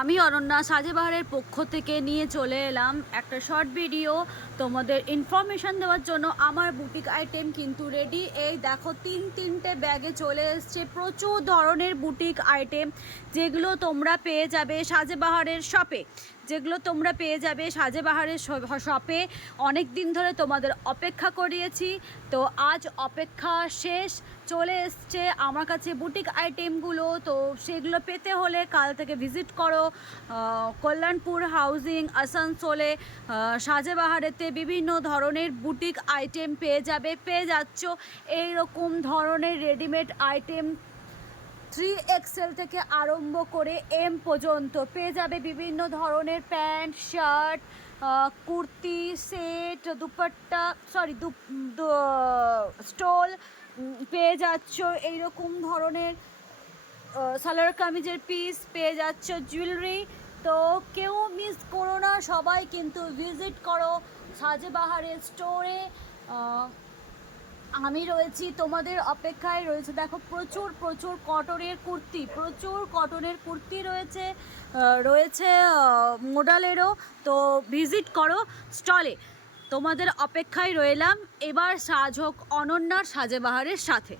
আমি অনন্যা সাজেবাহারের পক্ষ থেকে নিয়ে চলে এলাম একটা শর্ট ভিডিও তোমাদের ইনফরমেশান দেওয়ার জন্য। আমার বুটিক আইটেম কিন্তু রেডি। এই দেখো তিনটে ব্যাগে চলে এসছে প্রচুর ধরনের বুটিক আইটেম, যেগুলো তোমরা পেয়ে যাবে সাজেবাহারের শপে। শপে অনেক দিন ধরে তোমাদের অপেক্ষা করিয়েছি, তো আজ অপেক্ষা শেষ। চলে এসছে আমার কাছে বুটিক আইটেমগুলো। তো সেগুলো পেতে হলে কাল থেকে ভিজিট করো কল্যাণপুর হাউজিং আসানসোলে। সাজেবাহারেতে বিভিন্ন ধরনের বুটিক আইটেম পেয়ে যাচ্ছ এইরকম ধরনের রেডিমেড আইটেম 3XL থেকে আরম্ভ করে M পর্যন্ত পেয়ে যাবে। বিভিন্ন ধরনের pant, shirt, kurti set, dupatta stole পেয়ে যাচ্ছ। এইরকম ধরনের সালোয়ার কামিজের পিস পেয়ে যাচ্ছ, জুয়েলারি। তো কেউ মিস করো না, সবাই কিন্তু ভিজিট করো সাজেবাহারের স্টোরে। আমি রয়েছি, তোমাদের অপেক্ষায় রয়েছে। দেখো প্রচুর কটনের কুর্তি রয়েছে মডেলেরও। তো ভিজিট করো স্টলে, তোমাদের অপেক্ষায় রইলাম। এবার সাজ হোক অনন্যার সাজেবাহারের সাথে।